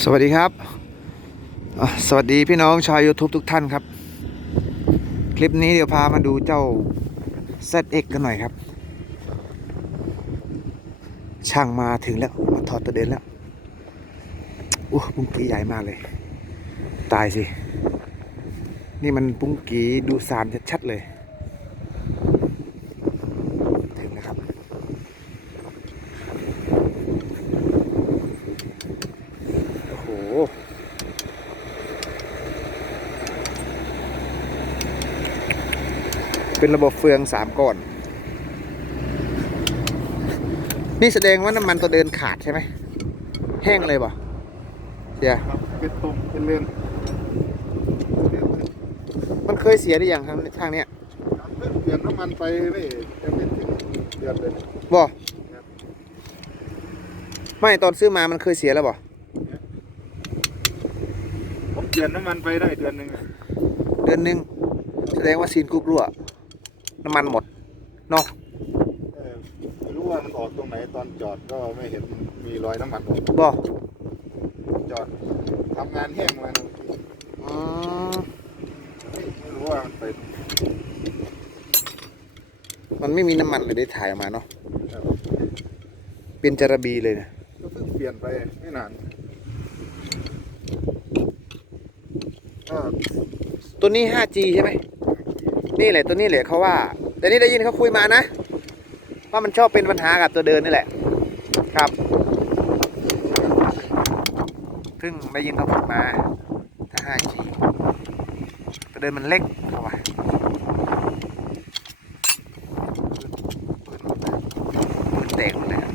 สวัสดีครับ สวัสดีพี่น้องชาว YouTube ทุกท่านครับ คลิปนี้เดี๋ยวพามาดูเจ้า ZX กันหน่อยครับ ช่างมาถึงแล้วมาถอดตัวเด่นแล้วอู้ปุ้งกีใหญ่มากเลย ตายสิ นี่มันปุ้งกีดูสารชัดๆเลย ถึงนะครับ โอ้โห เป็นระบบเฟืองสามก้อน นี่แสดงว่าน้ำมันตัวเดินขาดใช่ไหม แห้งเลยป่ะเสียครับเป็นตรงเป็นเลนมันเคยเสียได้ยังทางทางเนี้ยเพิ่งเปลี่ยนน้ำมันไปไม่ยังไม่ถึงเดือนเลยบ่ไม่ตอนซื้อมามันเคยเสียแล้วบ่ผมเปลี่ยนน้ำมันไปได้เดือนหนึ่งอะเดือนหนึงแสดงว่าซีนกรุ๊ปรั่ว น้ำมันหมดเนาะเออไม่รู้ว่ามันออกตรงไหนตอนจอดก็ไม่เห็นมีรอยน้ำมันออกบ่จอดทำงานแห้งมานะอืมไม่รู้ว่ามันไปมันไม่มีน้ำมันเลยได้ถ่ายออกมาเนาะครับเป็นจาระบีเลยนะก็เพิ่งเปลี่ยนไปไม่นานก็ตัวนี้ 5G ใช่ไหม นี่แหละตัวนี้แหละเขาว่า แต่นี่ได้ยินเขาคุยมานะ ว่ามันชอบเป็นปัญหากับตัวเดินนี่แหละ ครับเพิ่งได้ยินเขาพูดมาถ้า 5G ตัวเดินมันเล็กเขาว่า ปืนมันแตก ปืนแตกหมดเลยอะ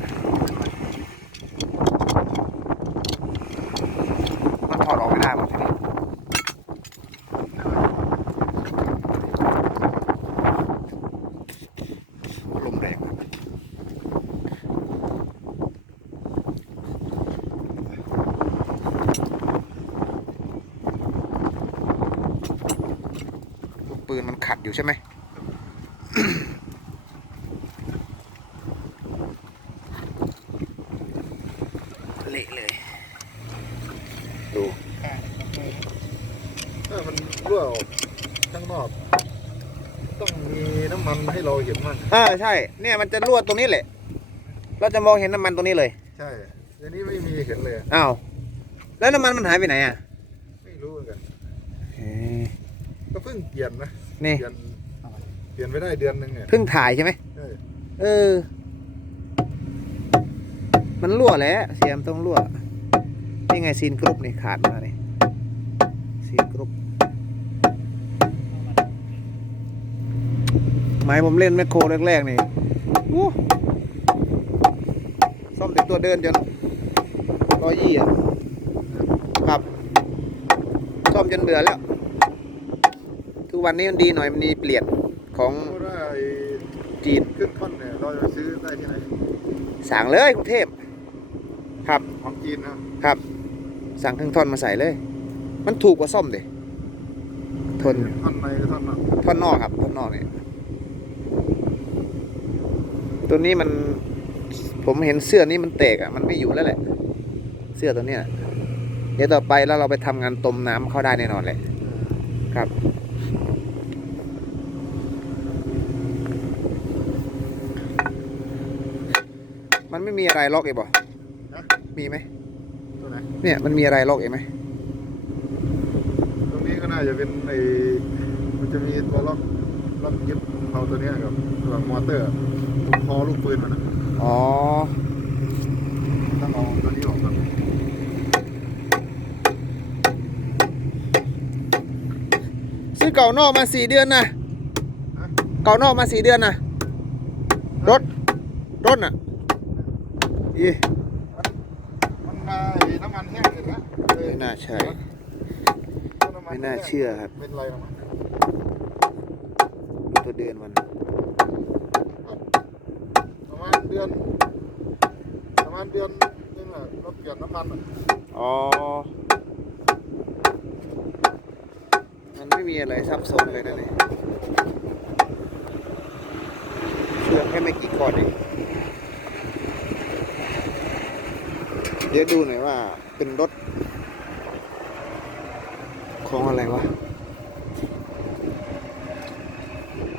มันถอดออกไม่ได้หมดทีนี้ลมแรงครับลูกปืนมันขัด อยู่ใช่ไหมเละเลย ดูถ้ามันรั่วออกข้างนอก ต้องมีน้ำมันให้เราเห็นมั่งอ่าใช่ เนี่ยมันจะรั่วตรงนี้แหละ เราจะมองเห็นน้ำมันตรงนี้เลย ใช่เดี๋ยวนี้ไม่มีเห็นเลย อ้าว แล้วน้ำมันมันหายไปไหนอะ ไม่รู้เหมือนกันเอ๊ะก็เพิ่งเปลี่ยนนะ นี่ เปลี่ยนเปลี่ยนไปได้เดือนหนึ่งเนี่ยเพิ่งถ่ายใช่ไหม ใช่เออ มันรั่วแล้วเสียมต้องรั่ว นี่ไงซีนกรุ๊ปนี่ขาดมาเลยซีนกรุ๊ปหมายผมเล่นแมคโครแรกๆนี่อู้ซ่อมติดตัวเดินจนร้อยยี่อะ ครับ ซ่อมจนเบื่อแล้ว ทุกวันนี้มันดีหน่อยมันมีเปลี่ยนของเพราะว่าไอ้จีนขึ้นท่อนเนี่ยเราจะซื้อได้ที่ไหนสั่งเลยกรุงเทพครับของจีนนะครับ สั่งเครื่องท่อนมาใส่เลย มันถูกกว่าซ่อมเด็ทนท่อนในกับท่อนนอกท่อนนอกครับท่อนนอกเนี่ยตัวนี้มันผมเห็นเสื้อนี้มันแตกอะมันไม่อยู่แล้วแหละ เสื้อตัวเนี้ยเดี๋ยวต่อไปแล้วเราไปทำงานต้มน้ำเข้าได้แน่นอนเลยครับ มันไม่มีอะไรล็อกเองบ่นะมีไหมตัวไหนเนี่ยมันมีอะไรล็อกเองไหมตรงนี้ก็น่าจะเป็นไอ้มันจะมีตัวล็อกล็อกยึดเอาตัวเนี้ยกับตัวมอเตอร์ตรงคอลูกปืนมันนะอ๋อต้องเอาตัวนี้ออกก่อนซื้อเก่านอกมาสี่เดือนนะฮะเก่านอกมาสี่เดือนนะรถรถน่ะ อีมันมาไอ้น้ำมันแห้งเลยนะเลยไม่น่าใช่ำไม่น่าเชื่อครับ เป็นไรหรอกมั้งดูตัวเดือนมันประมาณเดือนประมาณเดือนนึงอะรถเปลี่ยนน้ำมันอะอ๋อ มันไม่มีอะไรซับซ้อนเลยนะเนี่ยเชื่อมแค่ไม่กี่ก้อนเอง ดี๋ยวดูหน่อยว่าเป็นรถ ของอะไรวะ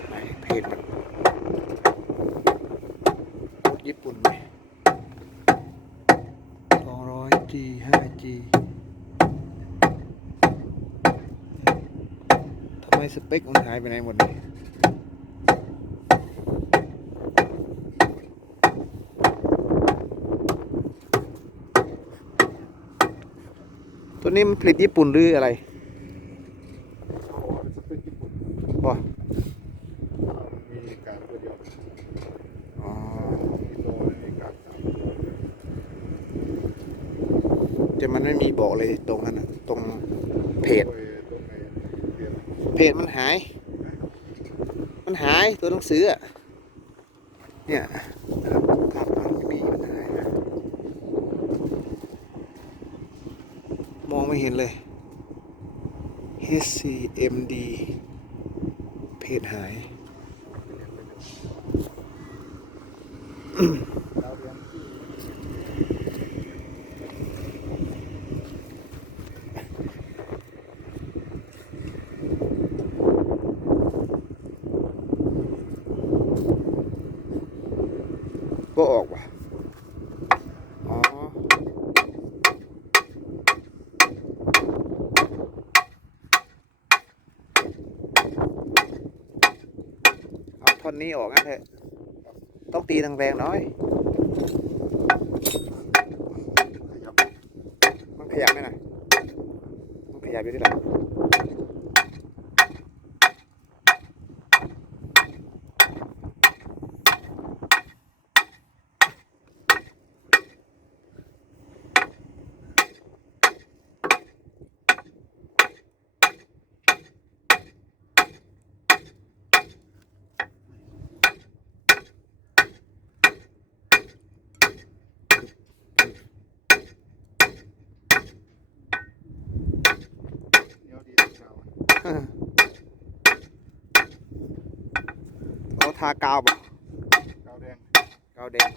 ไหนเพจมันญี่ปุ่นไหมสองร้อยจีห้าจีทำไมสเปคมันหายไปไหนหมดเนี่ย ตัวนี้มันผลิตญี่ปุ่นหรืออะไรบ่มีการตัวเดียวอ๋อมีตัวมีการสามตัวแต่มันไม่มีบอกเลยตรงนั้นนะตรงเพจ เพจมันหาย มันหายตัวหนังสืออะเนี่ยครับครับมันไม่มีมันหายนะมอง ไม่เห็นเลย HCMD เพจหาย ดาวเรืองที่ ก็ออกว่ะ อ๋อ เอา ท่อนนี้ออกงั้นเถอะต้องตีแรงๆน้อย มันขยับไหมนะมันขยับอยู่ที่ไหนเหนียวดีเช้า เอา ทากาวบ่กาวแดงกาวแดง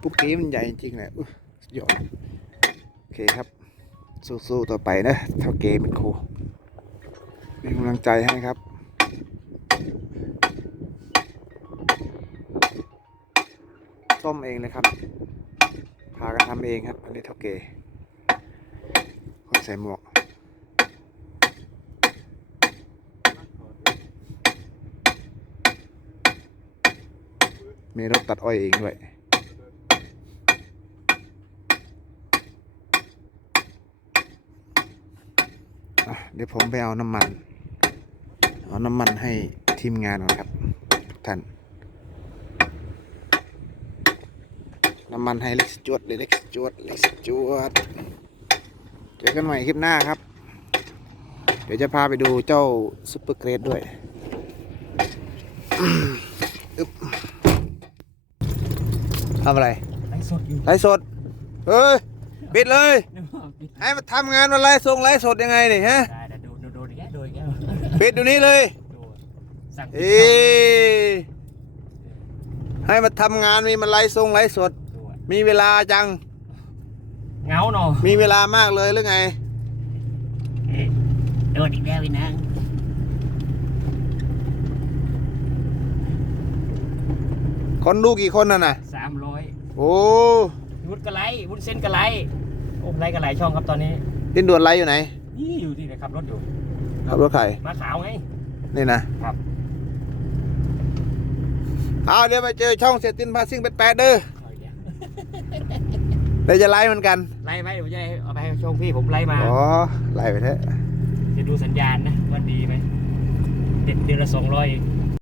ปุ๊กกี้มันใหญ่จริงๆแหละอุ๊ยสุดยอดโอเคครับ สู้ๆต่อไปนะเท่าเกมเป็นครูเป็นกำลังใจให้ครับซ่อมเองเลยครับ พากันทำเองครับ อันนี้เท่าเกคนใส่หมวก มีรถตัดอ้อยเองด้วยเดี๋ยวผมไปเอาน้ำมัน เอาน้ำมันให้ทีมงานก่อนครับทุกท่าน น้ำมันให้เล็กจวดเลยเล็กจวดเล็กจวด เจอกันใหม่คลิปหน้าครับ เดี๋ยวจะพาไปดูเจ้าซุปเปอร์เกรดด้วย อึ๊บ ทำอะไรไลฟ์สดอยู่ไลฟ์สดเฮ้ยปิดเลยนึกว่าปิดให้มาทำงานมาไลฟ์ส่งไลฟ์สดยังไงนี่ฮะได้แต่ดูดูดูอีกแล้วดูอีกแล้วปิดเดูนี้เลยดูสั่งปิดเอ้ช่องให้มาทำงานมีมาไลฟ์ส่งไลฟ์สด ดูอะมีเวลาจัง เหงาเนาะมีเวลามากเลยหรือไงเอ๊ะโดนอีกแล้วพี่นางคนดูกี่คนน่ะน่ะสามร้อย โอ้วุฒกระไลวุฒเส้นกระไลโอ้ไลกระไลช่องครับตอนนี้ดินด่วนไลฟ์อยู่ไหน นี่อยู่ที่ไหนขับรถอยู่ขับรถใครมาขาวไงนี่นะครับเอาเดี๋ยวไปเจอช่องเสียตินพาซิ่งเป็นแปดเด้อเอาอีกแล้วเดี๋ยวจะไลฟ์เหมือนกันไล่ไหมเดี๋ยวผมจะเอาไปให้ช่องพี่ผมไล่มาอ๋อไลฟ์ไปเถอะจะดูสัญญาณนะว่าดีไหมเด็ดเดือนละสองร้อยเอง